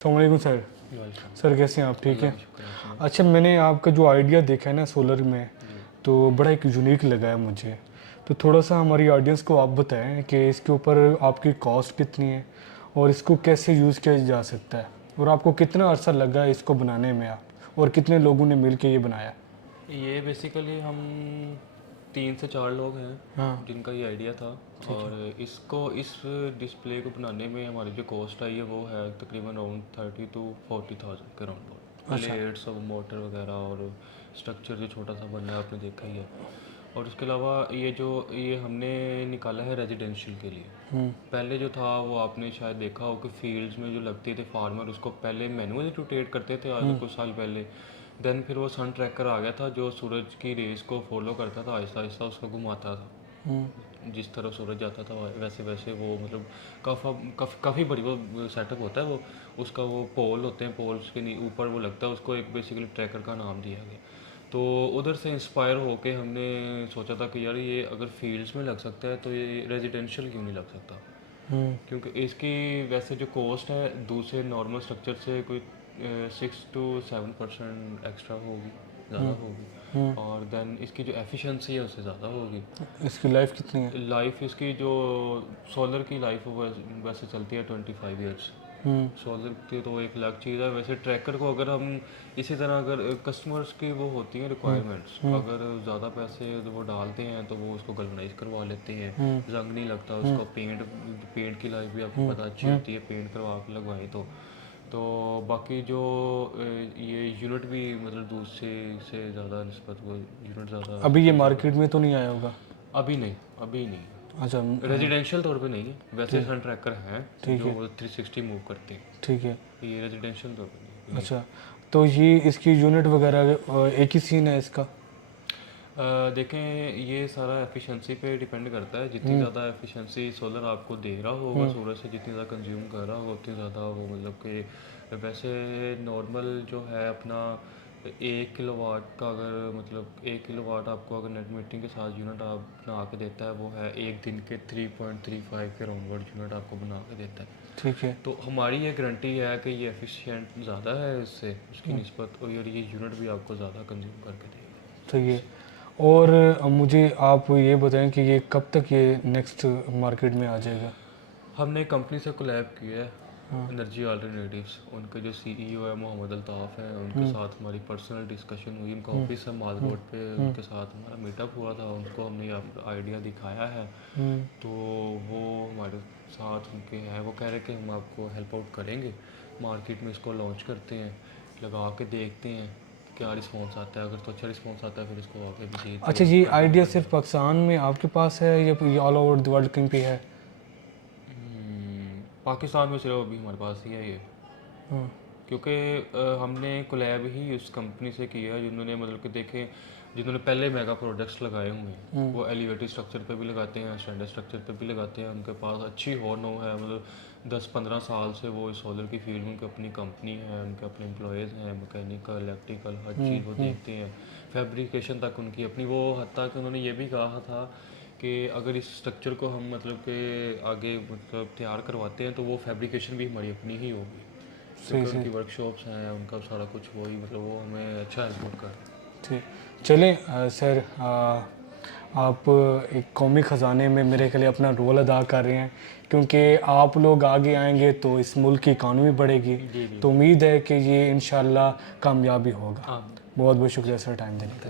अस्सलामुअलैकुम sir. Sir कैसे हैं आप? ठीक है। अच्छा, मैंने आपका जो आइडिया देखा है ना सोलर में, तो बड़ा एक यूनिक लगा है मुझे। तो थोड़ा सा हमारी ऑडियंस को आप बताएं कि इसके ऊपर आपकी कॉस्ट कितनी है और इसको कैसे यूज़ किया जा सकता है, और आपको कितना अरसा लगा इसको बनाने में, आप और कितने लोगों ने मिल के ये बनाया? ये बेसिकली हम 3 से 4 लोग हैं हाँ, जिनका ये आइडिया था। और इस डिस्प्ले को बनाने में हमारी जो कॉस्ट आई है वो है तकरीबन अराउंड 30 to 40,000 के अराउंड। अच्छा। प्लेट्स और मोटर वगैरह और स्ट्रक्चर जो छोटा सा बनना है आपने देखा ही है। और उसके अलावा ये हमने निकाला है रेजिडेंशियल के लिए। पहले जो था वो आपने शायद देखा हो कि फील्ड्स में जो लगते थे फार्मर उसको पहले मैनुअली रोटेट करते थे आज से कुछ साल पहले। देन फिर वो सन ट्रैकर आ गया था जो सूरज की रेस को फॉलो करता था, आहिस्ता आहिस्ता उसको घुमाता था। जिस तरफ सूरज जाता था वैसे वैसे वो मतलब काफ़ी बड़ी वो सेटअप होता है वो। उसका वो पोल होते हैं, पोल्स के ऊपर वो लगता है, उसको एक बेसिकली ट्रैकर का नाम दिया गया। तो उधर से इंस्पायर होके हमने सोचा था कि यार ये अगर फील्ड्स में लग सकता है तो ये रेजिडेंशियल क्यों नहीं लग सकता। क्योंकि इसकी वैसे जो कॉस्ट है दूसरे नॉर्मल स्ट्रक्चर से कोई 6 to 7% एक्स्ट्रा होगी, ज़्यादा होगी। और देन इसकी जो एफिशिएंसी है उससे ज़्यादा होगी। इसकी लाइफ कितनी है? लाइफ इसकी जो सोलर की लाइफ वैसे चलती है 25 ईयर्स। सोलर की तो एक अलग चीज़ है। वैसे ट्रैकर को अगर हम इसी तरह अगर कस्टमर्स की वो होती हैं रिक्वायरमेंट्स, अगर ज़्यादा पैसे वो डालते हैं तो वो उसको गल्वनाइज करवा लेते हैं, जंग नहीं लगता उसको। पेंट की लाइफ भी आपको पता अच्छी होती है, पेंट करवा के लगवाएं तो बाकी जो ये यूनिट भी मतलब दूसरे से ज़्यादा निस्बत वो यूनिट ज़्यादा अभी ये मार्केट में तो नहीं आया होगा? अभी नहीं। अच्छा। रेजिडेंशियल तौर पे नहीं है, वैसे सन ट्रैकर हैं ठीक जो है। 360 मूव करते हैं। ठीक है। ये रेजिडेंशियल तौर पे नहीं है। अच्छा, तो ये इसकी यूनिट वगैरह एक ही सीन है इसका? देखें ये सारा एफिशिएंसी पे डिपेंड करता है। जितनी ज़्यादा एफिशिएंसी सोलर आपको दे रहा होगा सूरज से, जितनी ज़्यादा कंज्यूम कर रहा होगा उतनी ज़्यादा वो मतलब कि वैसे नॉर्मल जो है अपना 1 किलोवाट का, अगर मतलब 1 किलोवाट आपको अगर नेट मीटरिंग के साथ यूनिट आप बना के देता है वो है एक दिन के 3.35 के राउंड यूनिट आपको बना के देता है। ठीक है। तो हमारी ये गारंटी है कि ये एफिशिएंट ज़्यादा है इससे उसकी निस्बत, और ये यूनिट भी आपको ज़्यादा कंज्यूम करके देगा। ठीक है। और मुझे आप ये बताएं कि ये कब तक ये नेक्स्ट मार्केट में आ जाएगा? हमने कंपनी से कोलैब किया है, एनर्जी अल्टरनेटिव्स। उनके जो सीईओ है मोहम्मद अल्ताफ़ हैं, उनके साथ हमारी पर्सनल डिस्कशन हुई। उनका ऑफिस है माल रोड पे, उनके साथ हमारा मीटअप हुआ था। उनको हमने आइडिया दिखाया है तो वो हमारे साथ उनके हैं, वो कह रहे कि हम आपको हेल्प आउट करेंगे, मार्केट में इसको लॉन्च करते हैं, लगा के देखते हैं क्या रिस्पॉन्स आता है। अगर तो अच्छा रिस्पॉन्स आता है फिर इसको आगे भी अच्छा, ये आइडिया सिर्फ पाकिस्तान में आपके पास है या ऑल ओवर द वर्ल्ड कहीं पे है? पाकिस्तान में सिर्फ अभी हमारे पास ही है ये। हाँ। क्योंकि हमने कोलैब ही उस कंपनी से किया है जिन्होंने मतलब कि देखें, जिन्होंने पहले मेगा प्रोजेक्ट्स लगाए हुए हैं। वो एलिवेटेड स्ट्रक्चर पे भी लगाते हैं, स्टैंडर्ड स्ट्रक्चर पे भी लगाते हैं। उनके पास अच्छी हो नो है, मतलब 10-15 साल से वो सोलर की फील्ड में, उनकी अपनी कंपनी है, उनके अपने एम्प्लॉयज़ हैं, मैकेनिकल इलेक्ट्रिकल हर चीज़ वो देखते हैं। फैब्रिकेशन तक उनकी अपनी, वो हत्ता कि उन्होंने ये भी कहा था कि अगर इस स्ट्रक्चर को हम मतलब के आगे मतलब तैयार करवाते हैं तो वो फैब्रिकेशन भी हमारी अपनी ही होगी, सही क्योंकि सही। उनकी वर्कशॉप्स हैं, उनका सारा कुछ वही मतलब वो हमें अच्छा हेल्प कर रहा है। ठीक। चलें सर, आप एक कौमी ख़जाने में मेरे के लिए अपना रोल अदा कर रहे हैं, क्योंकि आप लोग आगे आएंगे तो इस मुल्क की इकानमी बढ़ेगी। जी जी। तो उम्मीद है कि ये इंशाल्लाह कामयाबी होगा। हाँ। बहुत बहुत शुक्रिया सर टाइम देने का।